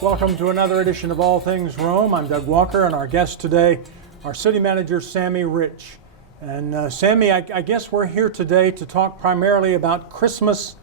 Welcome to another edition of All Things Rome. I'm Doug Walker, and our guest today, our city manager, Sammy Rich. And Sammy, I guess we're here today to talk primarily about Christmas,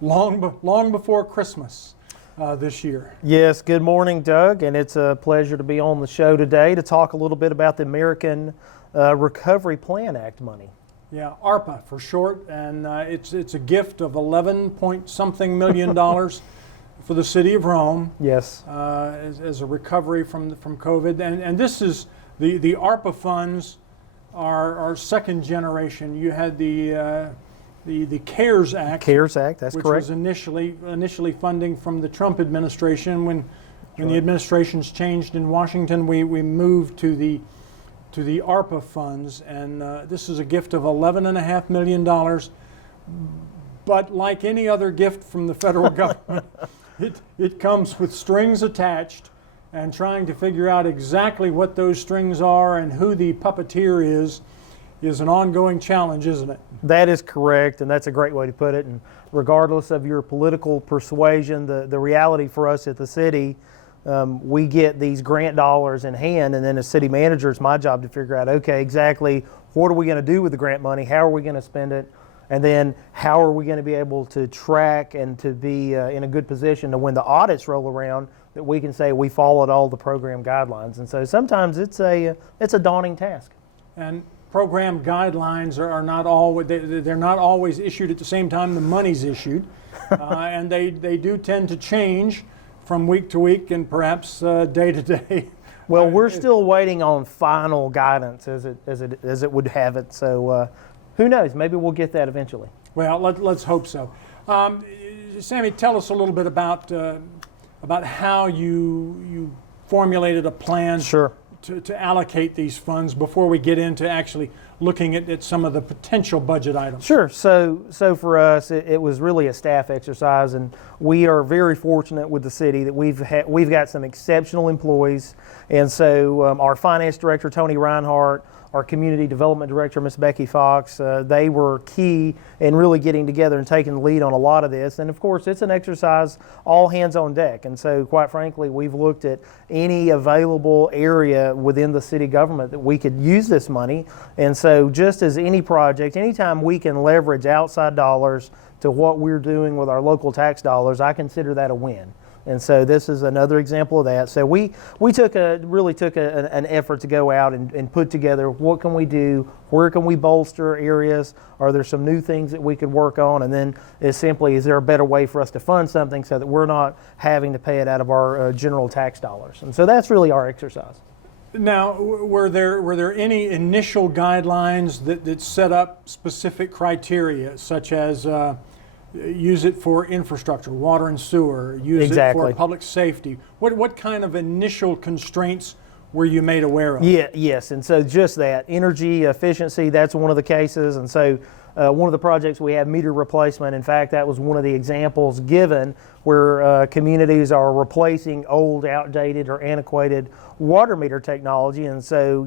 long before Christmas this year. Yes, good morning, Doug, and it's a pleasure to be on the show today to talk a little bit about the American Recovery Plan Act money. Yeah, ARPA for short, and it's a gift of 11 point something million dollars for the city of Rome. Yes. As a recovery from COVID, and this is the ARPA funds are second generation. You had the CARES Act. CARES Act, that's which correct. was initially funding from the Trump administration. When the administrations changed in Washington, we moved to the ARPA funds, and this is a gift of $11.5 million. But like any other gift from the federal government, it comes with strings attached, and trying to figure out exactly what those strings are and who the puppeteer is an ongoing challenge, isn't it? That is correct, and that's a great way to put it. And regardless of your political persuasion, the reality for us at the city, we get these grant dollars in hand, and then as city manager, it's my job to figure out, okay, exactly what are we going to do with the grant money? How are we going to spend it? And then how are we going to be able to track and to be in a good position to when the audits roll around that we can say we followed all the program guidelines. And so sometimes it's a daunting task. And program guidelines are not always, they're not always issued at the same time the money's issued, and they do tend to change from week to week and perhaps day to day. Well, we're still waiting on final guidance as it would have it. So who knows? Maybe we'll get that eventually. Well, let's hope so. Sammy, tell us a little bit about how you formulated a plan. Sure. To allocate these funds before we get into actually looking at some of the potential budget items. Sure. So for us, it was really a staff exercise, and we are very fortunate with the city that we've got some exceptional employees, and so our finance director Tony Reinhardt, our community development director Miss Becky Fox, they were key in really getting together and taking the lead on a lot of this. And of course, it's an exercise all hands on deck. And so quite frankly, we've looked at any available area within the city government that we could use this money. And so just as any project, anytime we can leverage outside dollars to what we're doing with our local tax dollars, I consider that a win. And so this is another example of that. So we really took an effort to go out and put together what can we do, where can we bolster areas, are there some new things that we could work on, and then is there a better way for us to fund something so that we're not having to pay it out of our general tax dollars. And so that's really our exercise. Now, were there any initial guidelines that set up specific criteria, such as use it for infrastructure, water and sewer, use Exactly. it for public safety? What kind of initial constraints were you made aware of? Yes, and so just that, energy efficiency, that's one of the cases. And so one of the projects we have, meter replacement, in fact, that was one of the examples given where communities are replacing old, outdated, or antiquated water meter technology. And so,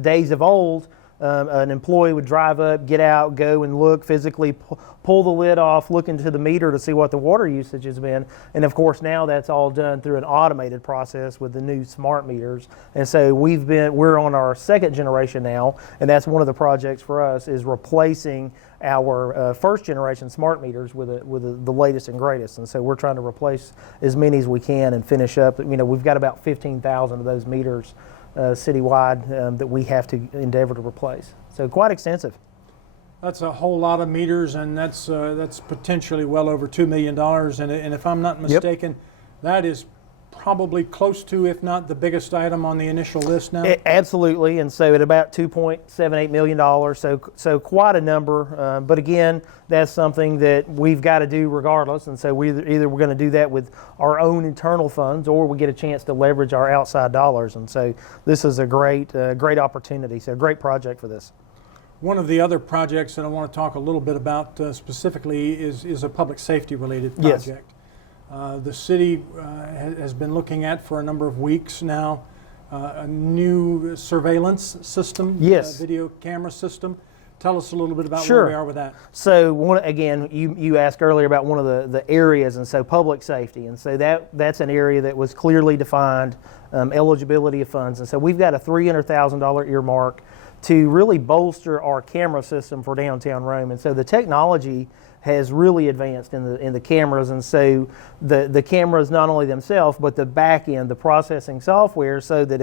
days of old, an employee would drive up, get out, go and look, physically pull the lid off, look into the meter to see what the water usage has been. And of course now that's all done through an automated process with the new smart meters. And so we're on our second generation now, and that's one of the projects for us is replacing our first generation smart meters with the latest and greatest. And so we're trying to replace as many as we can and finish up. We've got about 15,000 of those meters citywide that we have to endeavor to replace. So quite extensive. That's a whole lot of meters, and that's potentially well over $2 million. And if I'm not mistaken, that is probably close to, if not the biggest item on the initial list now. Absolutely, and so at about $2.78 million, so quite a number. But again, that's something that we've got to do regardless, and so we're going to do that with our own internal funds, or we get a chance to leverage our outside dollars. And so this is a great opportunity. So a great project for this. One of the other projects that I want to talk a little bit about specifically is a public safety related project. Yes. The city has been looking at for a number of weeks now a new surveillance system, Yes. Video camera system. tell us a little bit about Sure. where we are with that. So again, you asked earlier about one of the areas, and so public safety, and so that's an area that was clearly defined, eligibility of funds, and so we've got a $300,000 earmark to really bolster our camera system for downtown Rome, and so the technology has really advanced in the cameras, and so the cameras not only themselves but the back end, the processing software, so that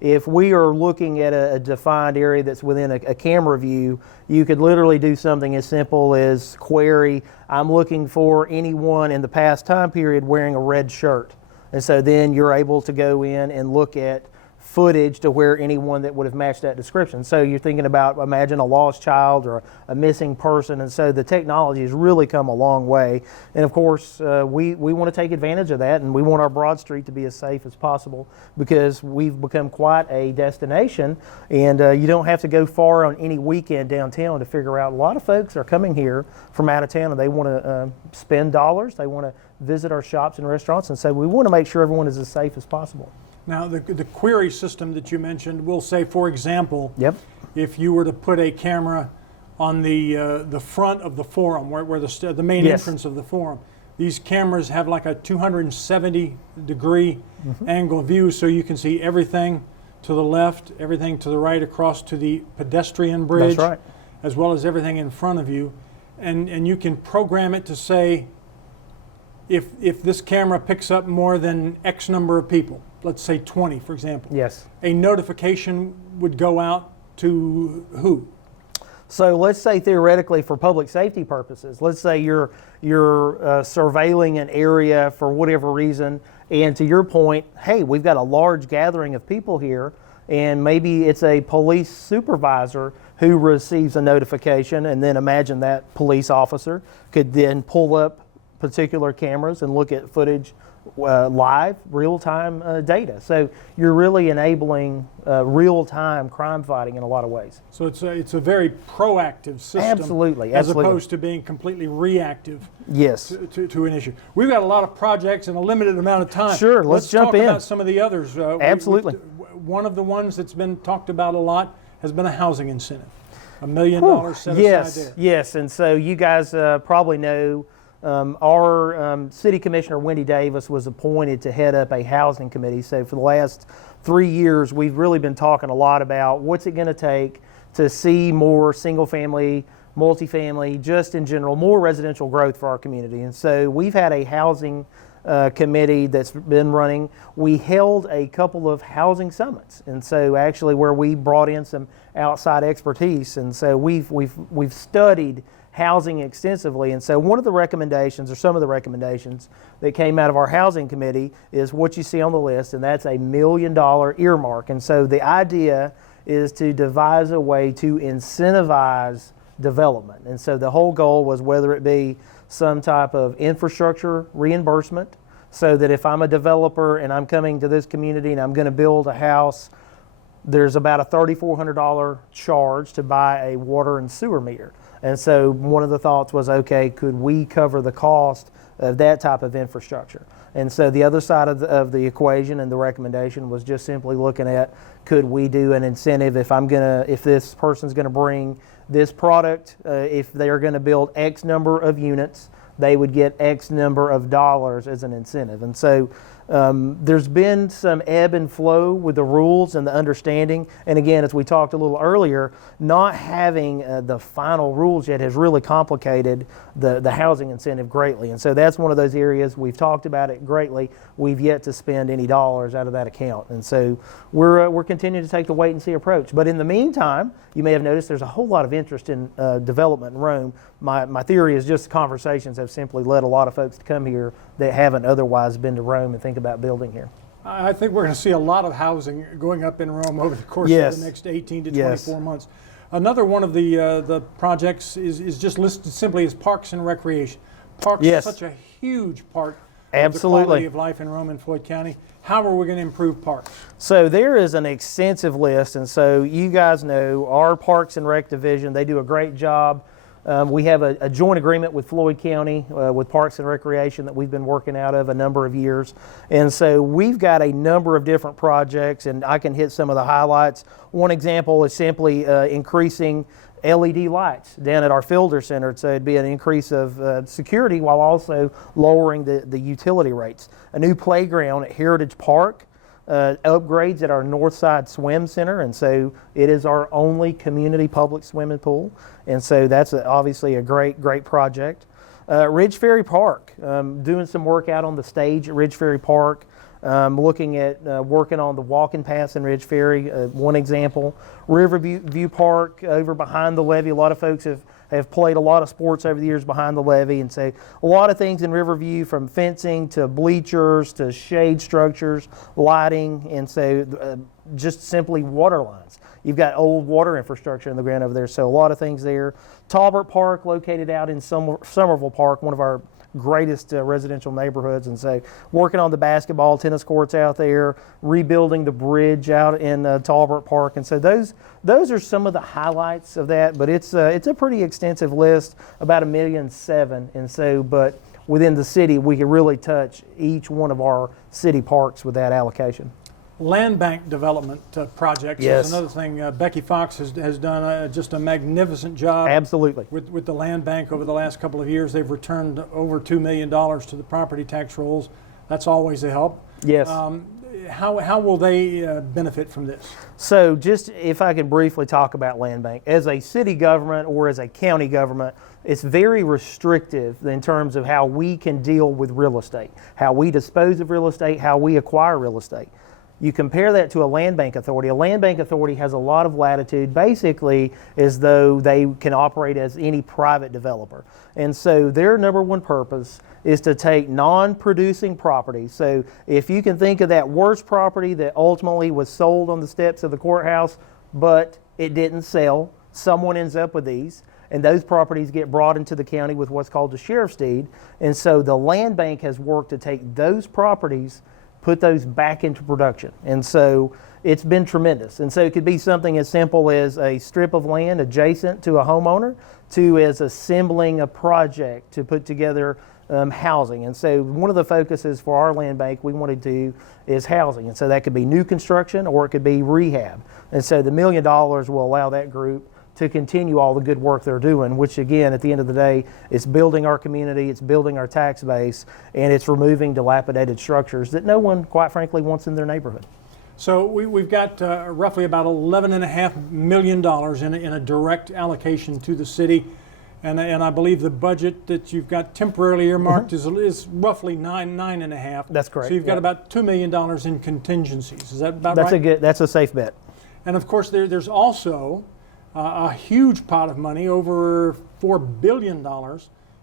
if we are looking at a defined area that's within a camera view, you could literally do something as simple as query, I'm looking for anyone in the past time period wearing a red shirt, and so then you're able to go in and look at footage to where anyone that would have matched that description. So you're thinking about, imagine a lost child or a missing person, and so the technology has really come a long way. And of course, we want to take advantage of that, and we want our Broad Street to be as safe as possible because we've become quite a destination, and you don't have to go far on any weekend downtown to figure out. A lot of folks are coming here from out of town, and they want to spend dollars, they want to visit our shops and restaurants, and so we want to make sure everyone is as safe as possible. Now, the query system that you mentioned will say, for example, Yep. if you were to put a camera on the front of the forum, where the main Yes. entrance of the forum, these cameras have like a 270-degree angle view, so you can see everything to the left, everything to the right, across to the pedestrian bridge, That's right. as well as everything in front of you, and you can program it to say, if this camera picks up more than X number of people, let's say 20, for example, Yes. a notification would go out to who? So let's say theoretically for public safety purposes, let's say you're surveilling an area for whatever reason, and to your point, hey, we've got a large gathering of people here, and maybe it's a police supervisor who receives a notification, and then imagine that police officer could then pull up particular cameras and look at footage, live, real-time data. So you're really enabling real-time crime fighting in a lot of ways. So it's a very proactive system, Absolutely, as absolutely. opposed to being completely reactive Yes. to an issue. We've got a lot of projects in a limited amount of time. Sure, let's jump talk in. about some of the others. Absolutely. One of the ones that's been talked about a lot has been a housing incentive, $1 million set Yes, aside there. yes, and so you guys probably know our city commissioner, Wendy Davis, was appointed to head up a housing committee. So for the last 3 years, we've really been talking a lot about what's it going to take to see more single family, multifamily, just in general, more residential growth for our community. And so we've had a housing committee that's been running. We held a couple of housing summits, and so actually where we brought in some outside expertise, and so we've studied housing extensively. And so one of the recommendations, or some of the recommendations that came out of our housing committee, is what you see on the list, and that's a $1 million earmark. And so the idea is to devise a way to incentivize development. And so the whole goal was whether it be some type of infrastructure reimbursement, so that if I'm a developer and I'm coming to this community and I'm going to build a house, there's about a $3,400 charge to buy a water and sewer meter. And so one of the thoughts was, okay, could we cover the cost of that type of infrastructure? And so the other side of the equation and the recommendation was just simply looking at, could we do an incentive if this person's gonna bring this product, if they're gonna build X number of units, they would get X number of dollars as an incentive. And so there's been some ebb and flow with the rules and the understanding. And again, as we talked a little earlier, not having the final rules yet has really complicated the housing incentive greatly. And so that's one of those areas we've talked about it greatly. We've yet to spend any dollars out of that account. And so we're continuing to take the wait and see approach. But in the meantime, you may have noticed there's a whole lot of interest in development in Rome. My theory is just conversations have simply led a lot of folks to come here that haven't otherwise been to Rome and think about building here. I think we're going to see a lot of housing going up in Rome over the course Yes. of the next 18 to Yes. 24 months. Another one of the projects is just listed simply as parks and recreation. Parks Yes. are such a huge part of the Absolutely. quality of life in Rome and Floyd County. How are we going to improve parks? So there is an extensive list, and so you guys know our Parks and Rec division, they do a great job. We have a joint agreement with Floyd County with Parks and Recreation that we've been working out of a number of years. And so we've got a number of different projects, and I can hit some of the highlights. One example is simply increasing LED lights down at our Fielder Center, so it'd be an increase of security while also lowering the utility rates. A new playground at Heritage Park, upgrades at our Northside Swim Center, and so it is our only community public swimming pool, and so that's obviously a great project. Ridge Ferry Park, doing some work out on the stage at Ridge Ferry Park, looking at working on the walking paths in Ridge Ferry, one example. Riverview Park over behind the levee. A lot of folks have played a lot of sports over the years behind the levee, and so a lot of things in Riverview, from fencing to bleachers to shade structures, lighting, and so just simply water lines. You've got old water infrastructure in the ground over there, so a lot of things there. Talbot Park, located out in Somerville Park, one of our greatest residential neighborhoods, and so working on the basketball, tennis courts out there, rebuilding the bridge out in Talbot Park, and so those are some of the highlights of that. But it's a pretty extensive list, about $1.7 million, and so but within the city we can really touch each one of our city parks with that allocation. Land bank development projects Yes. is another thing. Becky Fox has done just a magnificent job. Absolutely. With the land bank over the last couple of years. They've returned over $2 million to the property tax rolls. That's always a help. Yes. How will they benefit from this? So just if I can briefly talk about land bank. As a city government or as a county government, it's very restrictive in terms of how we can deal with real estate, how we dispose of real estate, how we acquire real estate. You compare that to a land bank authority. A land bank authority has a lot of latitude, basically as though they can operate as any private developer. And so their number one purpose is to take non-producing property. So if you can think of that worst property that ultimately was sold on the steps of the courthouse, but it didn't sell, someone ends up with these, and those properties get brought into the county with what's called the sheriff's deed. And so the land bank has worked to take those properties, put those back into production. And so it's been tremendous. And so it could be something as simple as a strip of land adjacent to a homeowner, to as assembling a project to put together housing. And so one of the focuses for our land bank we want to do is housing. And so that could be new construction or it could be rehab. And so the $1 million will allow that group to continue all the good work they're doing, which again, at the end of the day, it's building our community, it's building our tax base, and it's removing dilapidated structures that no one, quite frankly, wants in their neighborhood. So we've got roughly about $11.5 million in a direct allocation to the city. And I believe the budget that you've got temporarily earmarked is roughly nine and a half. That's correct. So you've got about $2 million in contingencies. Is that about right? That's a safe bet. And of course, there's also a huge pot of money, over $4 billion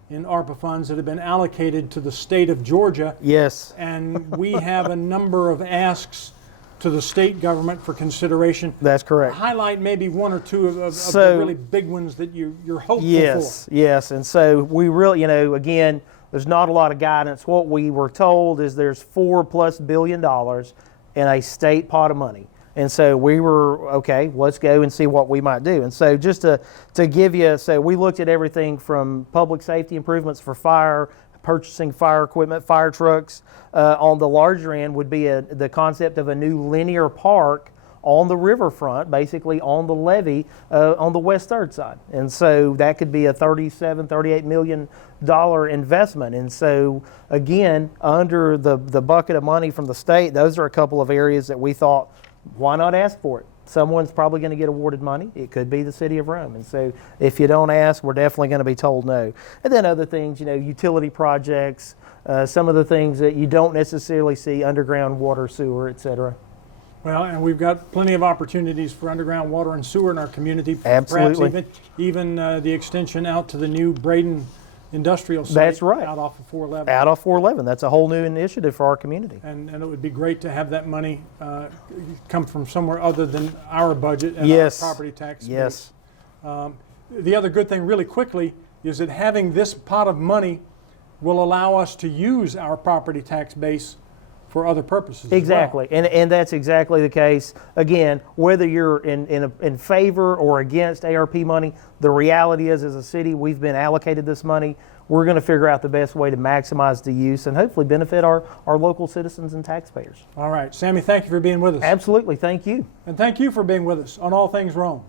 in ARPA funds that have been allocated to the state of Georgia. Yes. And we have a number of asks to the state government for consideration. That's correct. Highlight maybe one or two of the really big ones that you're hopeful for. Yes. And so we really, again, there's not a lot of guidance. What we were told is there's $4+ billion in a state pot of money. And so we were, okay, let's go and see what we might do. And so just to give you, so we looked at everything from public safety improvements for fire, purchasing fire equipment, fire trucks. On the larger end would be the concept of a new linear park on the riverfront, basically on the levee on the West 3rd side. And so that could be a $38 million investment. And so again, under the bucket of money from the state, those are a couple of areas that we thought, why not ask for it? Someone's probably going to get awarded money. It could be the city of Rome. And so if you don't ask, we're definitely going to be told no. And then other things, utility projects, some of the things that you don't necessarily see, underground water, sewer, et cetera. Well, and we've got plenty of opportunities for underground water and sewer in our community. Absolutely. Perhaps even the extension out to the new Braden industrial site. That's right. Out off of 411. Out off 411. That's a whole new initiative for our community. And it would be great to have that money come from somewhere other than our budget and Yes. our property tax Yes. base. The other good thing really quickly is that having this pot of money will allow us to use our property tax base for other purposes. Exactly, as well. and that's exactly the case. Again, whether you're in favor or against ARP money, the reality is, as a city, we've been allocated this money. We're going to figure out the best way to maximize the use and hopefully benefit our local citizens and taxpayers. All right, Sammy, thank you for being with us. Absolutely, thank you. And thank you for being with us on All Things Rome.